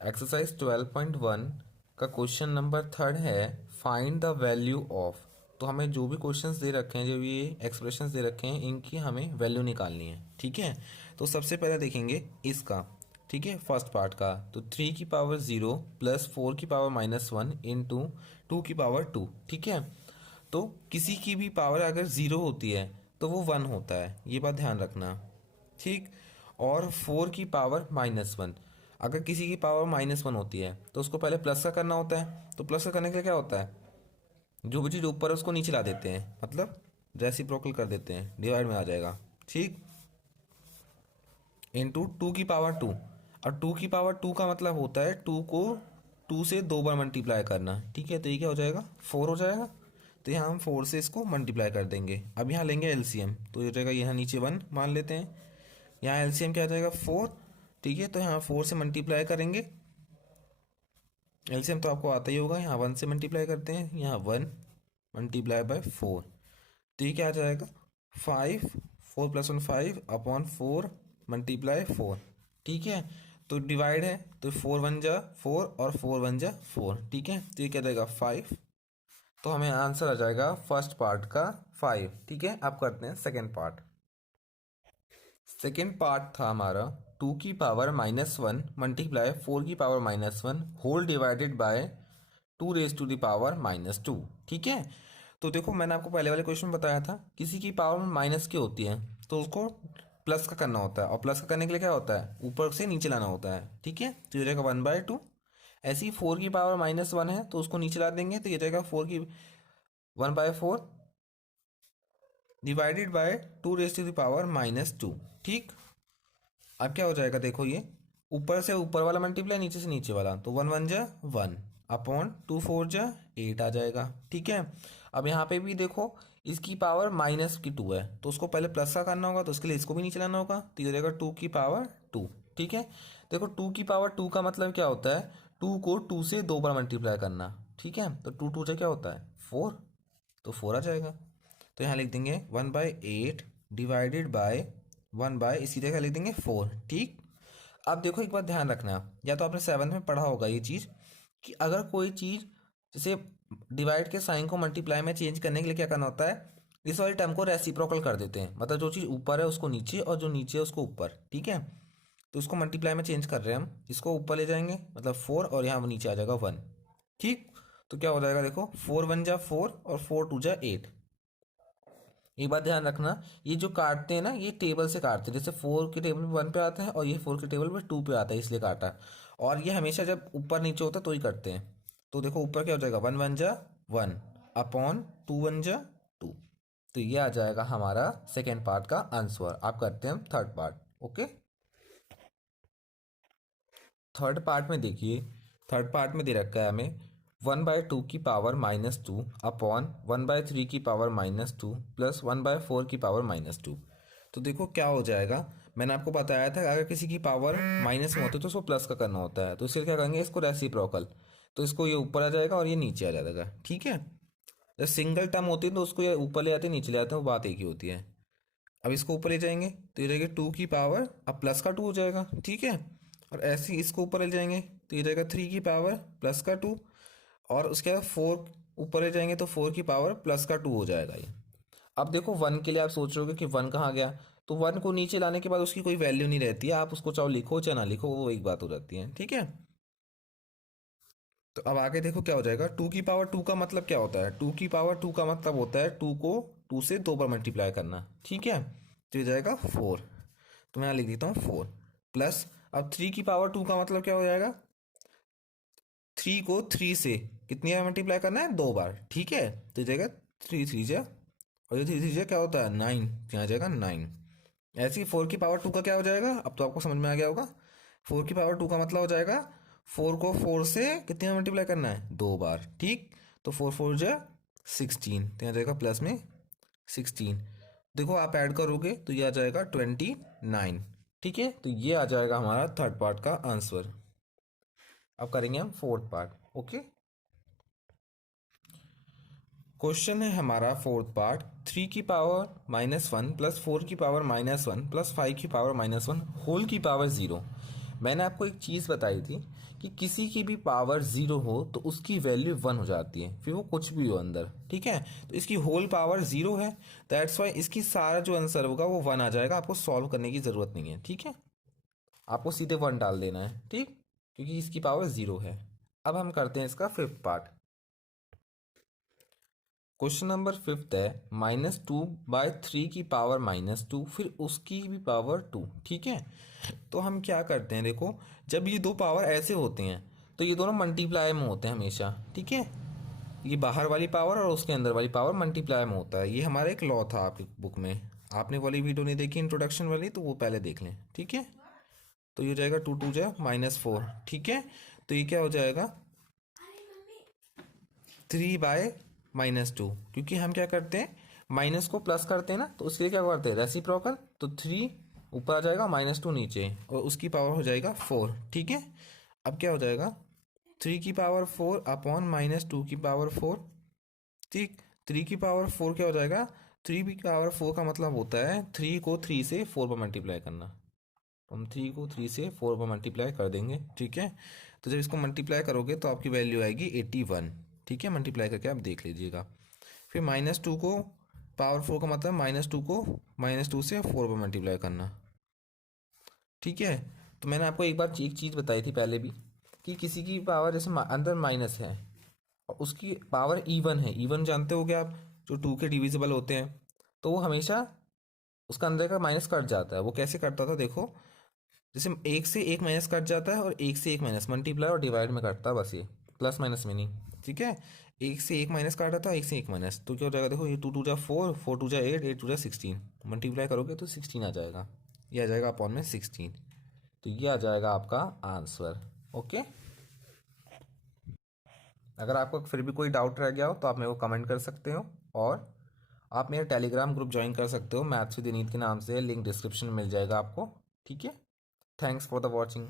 Exercise 12.1 का question number third है find the value of. तो हमें जो भी क्वेश्चंस दे रखे हैं, जो ये एक्सप्रेशंस दे रखे हैं, इनकी हमें वैल्यू निकालनी है। ठीक है, तो सबसे पहले देखेंगे इसका। ठीक है, फर्स्ट पार्ट का तो 3 की पावर 0 प्लस 4 की पावर -1 इंटू 2 की पावर 2। ठीक है, तो किसी की भी पावर अगर 0 होती है तो वो 1 होता है, ये बात ध्यान रखना। ठीक, और 4 की पावर -1, अगर किसी की पावर -1 होती है तो उसको पहले प्लस का करना होता है। तो प्लस का करने के लिए क्या होता है, जो भी चीज़ ऊपर है उसको नीचे ला देते हैं, मतलब रेसिप्रोकल कर देते हैं, डिवाइड में आ जाएगा। ठीक, इंटू 2 की पावर 2। और 2 की पावर 2 का मतलब होता है 2 को 2 से 2 बार मल्टीप्लाई करना। ठीक है, तो ये क्या हो जाएगा, 4 हो जाएगा। तो यहाँ हम 4 से इसको मल्टीप्लाई कर देंगे। अब यहाँ लेंगे एलसीएम, तो ये हो जाएगा, यहाँ नीचे 1 मान लेते हैं, यहाँ एलसीएम क्या आ जाएगा 4। ठीक है, तो यहाँ 4 से मल्टीप्लाई करेंगे, एलसीएम तो आपको आता ही होगा, यहाँ 1 से मल्टीप्लाई करते हैं, यहाँ 1 मल्टीप्लाई बाय 4। तो ये क्या आ जाएगा 5, 4 + 1 5 अपॉन 4 मल्टीप्लाई 4। ठीक है, तो डिवाइड है, तो 4 1 जा 4 और 4 1 जा 4। ठीक है, तो ये क्या जाएगा 5। तो हमें आंसर आ जाएगा फर्स्ट पार्ट का 5। ठीक है, अब करते हैं सेकेंड पार्ट। सेकेंड पार्ट था हमारा 2 की पावर -1 मल्टीप्लाई 4 की power -1 whole divided by 2 raise to the power -2। ठीक है, तो देखो मैंने आपको पहले वाले क्वेश्चन में बताया था, किसी की पावर माइनस की होती है तो उसको प्लस का करना होता है, और प्लस का करने के लिए क्या होता है, ऊपर से नीचे लाना होता है। ठीक है, तो ये रहेगा 1/2। ऐसे ही 4 की पावर -1 है तो उसको नीचे ला देंगे, तो ये रहेगा 4 की 1/4 divided by 2 raise to the power -2। ठीक, अब क्या हो जाएगा, देखो ये ऊपर से ऊपर वाला मल्टीप्लाई, नीचे से नीचे वाला, तो 1 1 जा 1 अपॉन 2 4 जा 8 आ जाएगा। ठीक है, अब यहाँ पे भी देखो इसकी पावर -2 है तो उसको पहले प्लस का करना होगा, तो उसके लिए इसको भी नीचे लाना होगा, तो ये हो जाएगा 2 की पावर 2। ठीक है, देखो 2 की पावर 2 का मतलब क्या होता है, 2 को 2 से 2 बार मल्टीप्लाई करना। ठीक है, तो 2 2 से क्या होता है 4, तो 4 आ जाएगा। तो यहाँ लिख देंगे 1/8 डिवाइडेड बाय 1 इसी तरह लिख देंगे 4। ठीक, अब देखो एक बात ध्यान रखना, या तो आपने 7th में पढ़ा होगा ये चीज़, कि अगर कोई चीज़ जैसे डिवाइड के साइन को मल्टीप्लाई में चेंज करने के लिए क्या करना होता है, इस वाली टर्म को रेसिप्रोकल कर देते हैं, मतलब जो चीज़ ऊपर है उसको नीचे और जो नीचे है उसको ऊपर। ठीक है, तो उसको मल्टीप्लाई में चेंज कर रहे हैं हम, इसको ऊपर ले जाएंगे मतलब 4 और यहाँ नीचे आ जाएगा 1। ठीक, तो क्या हो जाएगा, देखो 4 1 जा 4 और 4 2 जा 8। एक बात ध्यान रखना, ये जो काटते हैं ना ये टेबल से काटते हैं, जैसे 4 के टेबल पे 1 पे आता है और ये 4 के टेबल पे 2 पे आता है, इसलिए काटा। और ये हमेशा जब ऊपर नीचे होता है तो ही करते हैं। तो देखो ऊपर क्या हो जाएगा 1 1 जा 1 अपॉन 2 1 जा 2। तो ये आ जाएगा हमारा सेकेंड पार्ट का आंसर। आप करते हैं third part. Okay, third part में देखिए, थर्ड पार्ट में दे रखा है हमें 1/2 की पावर -2 अपॉन 1/3 की पावर -2 प्लस 1/4 की पावर -2। तो देखो क्या हो जाएगा, मैंने आपको बताया था अगर किसी की पावर माइनस में होती है तो उसको प्लस का करना होता है, तो इसलिए क्या करेंगे, इसको रेसिप्रोकल, तो इसको ये ऊपर आ जाएगा और ये नीचे आ जाएगा। ठीक है, जब सिंगल टर्म होती है तो उसको ये ऊपर ले आते हैं नीचे ले आते हैं, वो बात एक ही होती है। अब इसको ऊपर ले जाएंगे तो ये रहेगा 2 की पावर, अब प्लस का 2 हो जाएगा। ठीक है, और ऐसे ही इसको ऊपर ले जाएंगे तो ये रहेगा 3 की पावर प्लस का 2, और उसके बाद 4 ऊपर ले जाएंगे तो 4 की पावर प्लस का 2 हो जाएगा ये। अब देखो 1 के लिए आप सोच रहे हो कि 1 कहाँ गया, तो 1 को नीचे लाने के बाद उसकी कोई वैल्यू नहीं रहती है, आप उसको चाहे लिखो चाहे ना लिखो, वो एक बात हो जाती है। ठीक है, तो अब आगे देखो क्या हो जाएगा, 2 की पावर 2 का मतलब क्या होता है, 2 की पावर 2 का मतलब होता है 2 को 2 से 2 बार मल्टीप्लाई करना। ठीक है, तो ये जाएगा 4, तो मैं यहाँ लिख देता हूँ 4 प्लस, अब 3 की पावर 2 का मतलब क्या हो जाएगा, 3 को 3 से कितनी बार मल्टीप्लाई करना है, 2 बार। ठीक है, तो ये जाएगा 3 3 जा, और ये 3 3 जा क्या होता है 9, यहाँ जाएगा 9। ऐसे ही 4 की पावर 2 का क्या हो जाएगा, अब तो आपको समझ में आ गया होगा, 4 की पावर 2 का मतलब हो जाएगा 4 को 4 से कितनी बार मल्टीप्लाई करना है, 2 बार। ठीक, तो 4 4 जा 16, तो यहाँ जाएगा प्लस में 16। देखो आप ऐड करोगे तो ये आ जाएगा 29। ठीक है, तो ये आ जाएगा हमारा थर्ड पार्ट का आंसर। अब करेंगे हम फोर्थ पार्ट। ओके, क्वेश्चन है हमारा फोर्थ पार्ट, 3 की पावर -1 प्लस 4 की पावर -1 प्लस 5 की पावर -1 होल की पावर 0। मैंने आपको एक चीज़ बताई थी कि किसी की भी पावर 0 हो तो उसकी वैल्यू 1 हो जाती है, फिर वो कुछ भी हो अंदर, ठीक है। तो इसकी होल पावर 0 है, दैट्स वाई इसकी सारा जो आंसर होगा वो 1 आ जाएगा, आपको सॉल्व करने की ज़रूरत नहीं है, ठीक है। आपको सीधे 1 डाल देना है, ठीक, क्योंकि इसकी पावर 0 है। अब हम करते हैं इसका fifth part. Question number fifth है -2/3 की पावर -2, फिर उसकी भी पावर 2, ठीक है। तो हम क्या करते हैं, देखो जब ये दो पावर ऐसे होते हैं तो ये दोनों मल्टीप्लाई में होते हैं हमेशा, ठीक है। ये बाहर वाली पावर और उसके अंदर वाली पावर मल्टीप्लाई में होता है, ये हमारा एक लॉ था आपकी बुक में। आपने वाली वीडियो नहीं देखी इंट्रोडक्शन वाली, तो वो पहले देख लें, ठीक है। तो ये हो जाएगा 2 2 जा -4, ठीक है। तो ये क्या हो जाएगा 3/-2, क्योंकि हम क्या करते हैं माइनस को प्लस करते हैं ना, तो उसके लिए क्या करते हैं रेसिप्रोकल, तो 3 ऊपर आ जाएगा, -2 नीचे, और उसकी पावर हो जाएगा 4, ठीक है। अब क्या हो जाएगा 3 की पावर 4 अपॉन -2 की पावर 4, ठीक। 3 की पावर 4 क्या हो जाएगा, 3 की पावर 4 का मतलब होता है 3 को 3 से 4 पर मल्टीप्लाई करना। तो हम 3 को 3 से 4 पर मल्टीप्लाई कर देंगे, ठीक है। तो जब इसको मल्टीप्लाई करोगे तो आपकी वैल्यू आएगी 81, ठीक है। मल्टीप्लाई करके आप देख लीजिएगा। फिर -2 को पावर 4 का मतलब -2 को -2 से 4 पर मल्टीप्लाई करना, ठीक है। तो मैंने आपको एक बार एक चीज़ बताई थी पहले भी, कि किसी की पावर जैसे अंदर माइनस है और उसकी पावर इवन है, इवन जानते हो क्या आप, जो 2 के डिविजिबल होते हैं, तो वो हमेशा उसका अंदर का माइनस कट जाता है। वो कैसे कटता था देखो, जैसे एक से एक माइनस कट जाता है और एक से एक माइनस मल्टीप्लाई और डिवाइड में कटता है, बस ये प्लस माइनस में नहीं, ठीक है। एक से एक माइनस काटा था, एक से एक माइनस, तो क्या हो जाएगा देखो, ये 2 2 जा 4, 4 2 जा 8, 8 2 जा 16, मल्टीप्लाई करोगे तो 16 आ जाएगा, ये आ जाएगा अपॉन में 16। तो ये आ जाएगा आपका आंसर, ओके। अगर आपको फिर भी कोई डाउट रह गया हो तो आप मेरे को कमेंट कर सकते हो, और आप मेरा टेलीग्राम ग्रुप ज्वाइन कर सकते हो, मैथ्स विद विनीत के नाम से, लिंक डिस्क्रिप्शन में मिल जाएगा आपको, ठीक है। Thanks for the watching.